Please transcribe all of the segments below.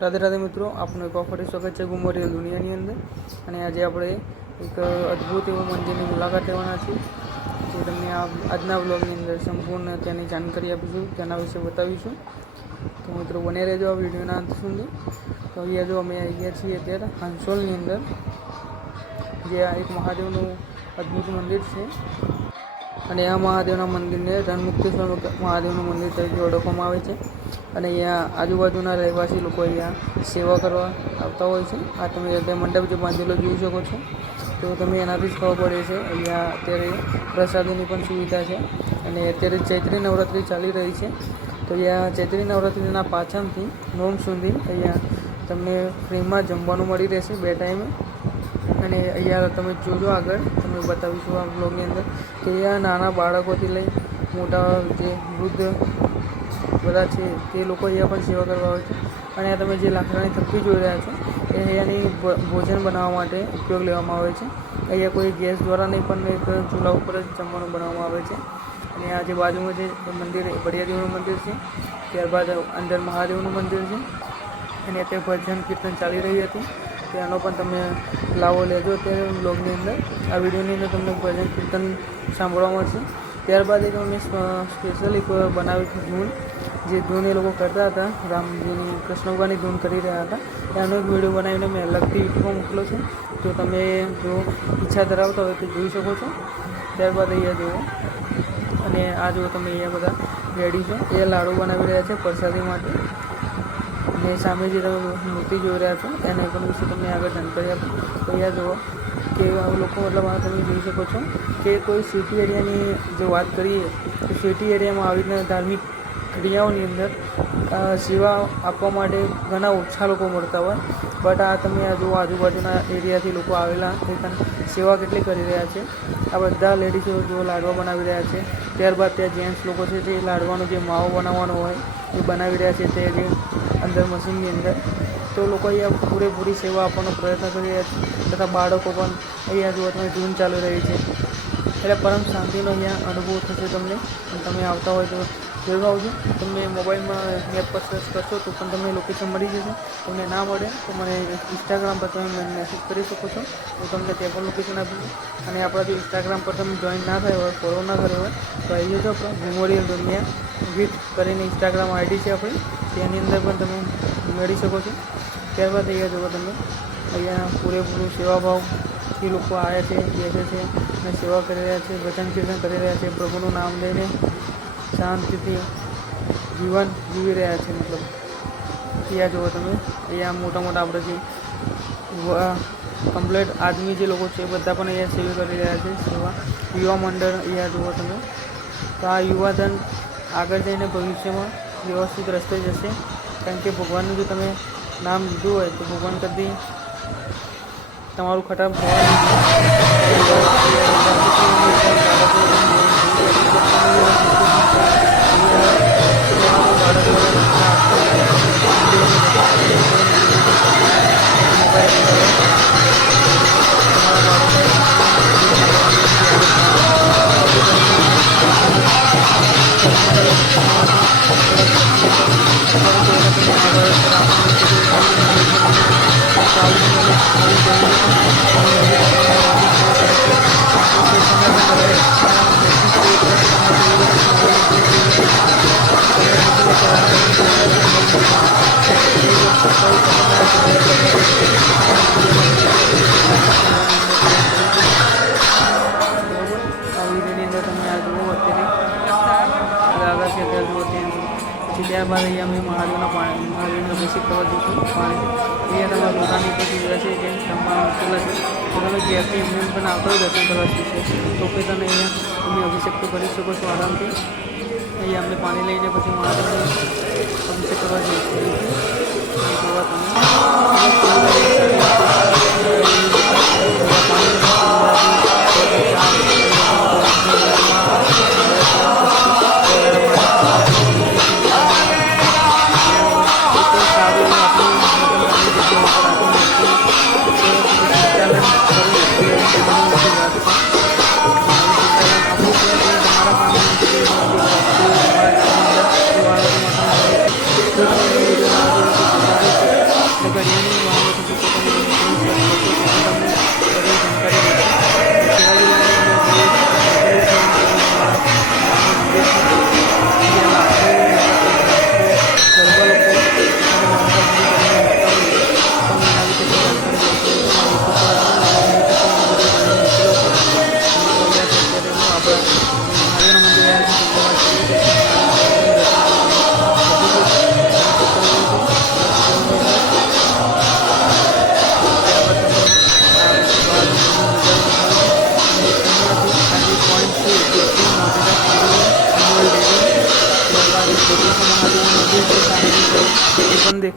રાધે રાધે મિત્રો, આપનું એક ફરી સ્વાગત છે ગુમોરિયલ દુનિયાની અંદર. અને આજે આપણે એક અદ્ભુત એવું મંદિરની મુલાકાત લેવાના છીએ. તો તમને આજના વ્લોગની અંદર સંપૂર્ણ તેની જાણકારી આપીશું, તેના વિશે બતાવીશું. તો મિત્રો બને રહેજો આ વિડીયોના અંત સુધી. તો અહીંયા જો અમે આવી ગયા છીએ અત્યારે હાંસોલની અંદર, જે આ એક મહાદેવનું અદ્ભુત મંદિર છે. અને આ મહાદેવના મંદિરને રણમુક્તેશ્વર મહાદેવનું મંદિર તરીકે ઓળખવામાં આવે છે. અને અહીંયા આજુબાજુના રહેવાસી લોકો અહીંયા સેવા કરવા આવતા હોય છે. આ તમે અત્યારે મંડપ જે બાંધેલો જોઈ શકો છો, તો તમે એનાથી જ ખબર પડે છે. અહીંયા અત્યારે પ્રસાદીની પણ સુવિધા છે. અને અત્યારે ચૈત્રી નવરાત્રિ ચાલી રહી છે. તો અહીંયા ચૈત્રી નવરાત્રિના પાછળથી નોમ સુધી અહીંયા તમને ફ્રીમાં જમવાનું મળી રહેશે 2 ટાઈમે. અને અહીંયા તમે જોજો, આગળ તમે બતાવીશું આ બ્લોગની અંદર કે અહીંયા નાના બાળકોથી લઈ મોટા જે વૃદ્ધ બધા છે તે લોકો અહીંયા પણ સેવા કરવા આવે છે. અને આ તમે જે લાકડાની થપ્પી જોઈ રહ્યા છો એ અહીંયાની ભોજન બનાવવા માટે ઉપયોગ લેવામાં આવે છે. અહીંયા કોઈ ગેસ દ્વારા નહીં, પણ એક ચૂલા ઉપર જ જમવાનું બનાવવામાં આવે છે. અને આ જે બાજુમાં જે મંદિર બળિયાદેવનું મંદિર છે, ત્યારબાદ અંદર મહાદેવનું મંદિર છે. અને અત્યારે ભજન કીર્તન ચાલી રહી હતી, તેનો પણ તમે લાવો લેજો અત્યારે બ્લોગની અંદર. આ વિડીયોની અંદર તમને ભજન કીર્તન સાંભળવા મળશે. ત્યારબાદ એક અમે સ્પેશિયલી બનાવી ધૂન, જે ધૂન એ લોકો કરતા હતા, રામજીની કૃષ્ણ ભગવાનની ધૂન કરી રહ્યા હતા, એનો એક વિડીયો બનાવીને મેં અલગથી યુટ્યુબમાં મોકલો છે. તો તમે જો ઈચ્છા ધરાવતા હોય તો જોઈ શકો છો. ત્યારબાદ અહીંયા જુઓ, અને આ જુઓ તમે અહીંયા બધા રેડી છે, એ લાડુ બનાવી રહ્યા છે પ્રસાદી માટે. અને સામે જે તમે મૂર્તિ જોઈ રહ્યા છો એના પણ વિશે તમને આગળ જાણકારી આપું. તો અહીંયા જુઓ કે લોકો મતલબ આ તમે જોઈ શકો છો કે કોઈ સિટી એરિયાની જો વાત કરીએ તો સિટી એરિયામાં આવી રીતના ધાર્મિક ક્રિયાઓની અંદર સેવા આપવા માટે ઘણા ઓછા લોકો મળતા હોય. બટ આ તમે આ જુઓ, આજુબાજુના એરિયાથી લોકો આવેલા સેવા કેટલી કરી રહ્યા છે. આ બધા લેડીઝો જો લાડવા બનાવી રહ્યા છે. ત્યારબાદ ત્યાં જેન્ટ્સ લોકો છે જે લાડવાનો જે માવો બનાવવાનો હોય એ બનાવી રહ્યા છે તે જે અંદર મશીનની અંદર. તો લોકો અહીંયા પૂરેપૂરી સેવા આપવાનો પ્રયત્ન કરી રહ્યા છે. તથા બાળકો પણ અહીંયા જુઓ તમે ધૂન ચાલી રહી છે, એટલે પરમ શાંતિનો અહીંયા અનુભવ થશે તમને. તમે આવતા હોય તો જરૂર આવજો. તમે મોબાઈલમાં મેપ પર સર્ચ કરશો તો પણ તમને લોકેશન મળી જશે. તમને ના મળે તો મને ઇન્સ્ટાગ્રામ પર તમે મને મેસેજ કરી શકો છો, તો તમને ત્યાં પણ લોકેશન આપીશું. અને આપણા જો ઇન્સ્ટાગ્રામ પર તમે જોઈન ના થયો હોય, ફોલો ના કર્યો હોય તો આવી જજો. આપણા ગુમોરિયલ દુનિયા વિથ કરીને ઇન્સ્ટાગ્રામ આઈડી છે આપણી, તેની અંદર પણ તમે મેળવી શકો છો. ત્યારબાદ અહીંયા જુઓ તમે, અહીંયા પૂરેપૂરું સેવાભાવથી લોકો આવ્યા છે, બેસે છે અને સેવા કરી રહ્યા છે, ભજન કીર્તન કરી રહ્યા છે, પ્રભુનું નામ લઈને શાંતિથી જીવન જીવી રહ્યા છે. મતલબ અહીંયા જુઓ તમે, અહીંયા મોટા મોટા આપણે જે કમ્પ્લેટ આદમી જે લોકો છે બધા પણ અહીંયા સેવા કરી રહ્યા છે, સેવા યુવા મંડળ. અહીંયા જુઓ તમે, તો આ યુવાધન આગળ જઈને ભવિષ્યમાં વ્યવસ્થિત રસ્તે જશે. કારણ કે ભગવાનનું જો તમે નામ લીધું હોય તો ભગવાન કદી તમારું ખરાબ ત્યારબાદ અહીંયા અમે મહાદેવના અભિષેક કરવા જઈશું. પાણી અહીંયા તમારા લોટાની પર સુવિધા છે, જેમ જમવાનું મૂકેલા છે. તો તમે ઘેરથી એમને પણ આવતા હોય દર્શન કરવા જઈશે તો કે તમે અહીંયા તમે અભિષેક તો કરી શકો છો આરામથી. અહીંયા અમને પાણી લઈને પછી મહાદેવને અભિષેક કરવા જઈશું. જોવા તમે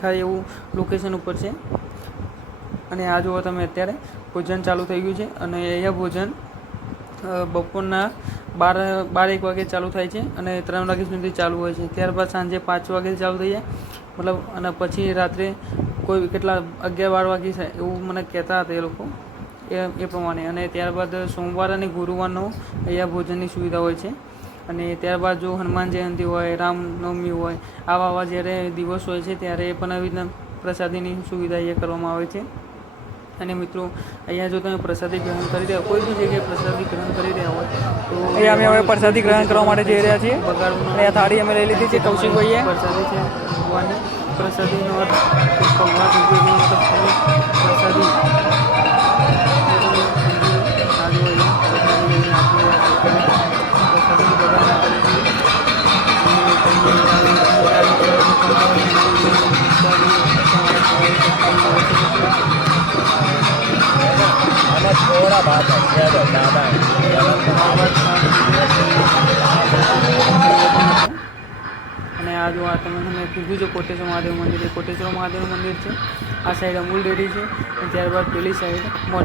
દેખાય એવું લોકેશન ઉપર છે. અને આ જુઓ તમે અત્યારે ભોજન ચાલુ થઈ ગયું છે અને અહીંયા ભોજન બપોરના 12-1 વાગે ચાલુ થાય છે અને 3 વાગ્યા સુધી ચાલુ હોય છે. ત્યારબાદ સાંજે 5 વાગે ચાલુ થઈ જાય મતલબ, અને પછી રાત્રે કોઈ કેટલા 11-12 વાગે થાય એવું મને કહેતા હતા એ લોકો એ પ્રમાણે. અને ત્યારબાદ સોમવાર અને ગુરુવારનો અહીંયા ભોજનની સુવિધા હોય છે. અને ત્યારબાદ જો હનુમાન જયંતિ હોય, રામનવમી હોય, આવા જ્યારે દિવસ હોય છે ત્યારે પણ આવી રીતના પ્રસાદીની સુવિધા અહીંયા કરવામાં આવે છે. અને મિત્રો અહીંયા જો તમે પ્રસાદી ગ્રહણ કરી રહ્યા કોઈ બી જગ્યાએ પ્રસાદી ગ્રહણ કરી રહ્યા હોય તો અહીંયા અમે હવે પ્રસાદી ગ્રહણ કરવા માટે જઈ રહ્યા છીએ. અને આ થાળી અમે લઈ લીધી છે કૌશિકભાઈએ. પ્રસાદી છે ભગવાનની. પ્રસાદીનો અર્થ ભગવાન પ્રસાદી थोड़ा बात है ज़्यादा है. અને આ જો આ તમે કીધું છે કોટેશ્વર મહાદેવ મંદિર, એ કોટેશ્વર મહાદેવ મંદિર છે. આ સાઈડ અમૂલ ડેરી છે અને ત્યારબાદ પેલી સાઈડ મોઢ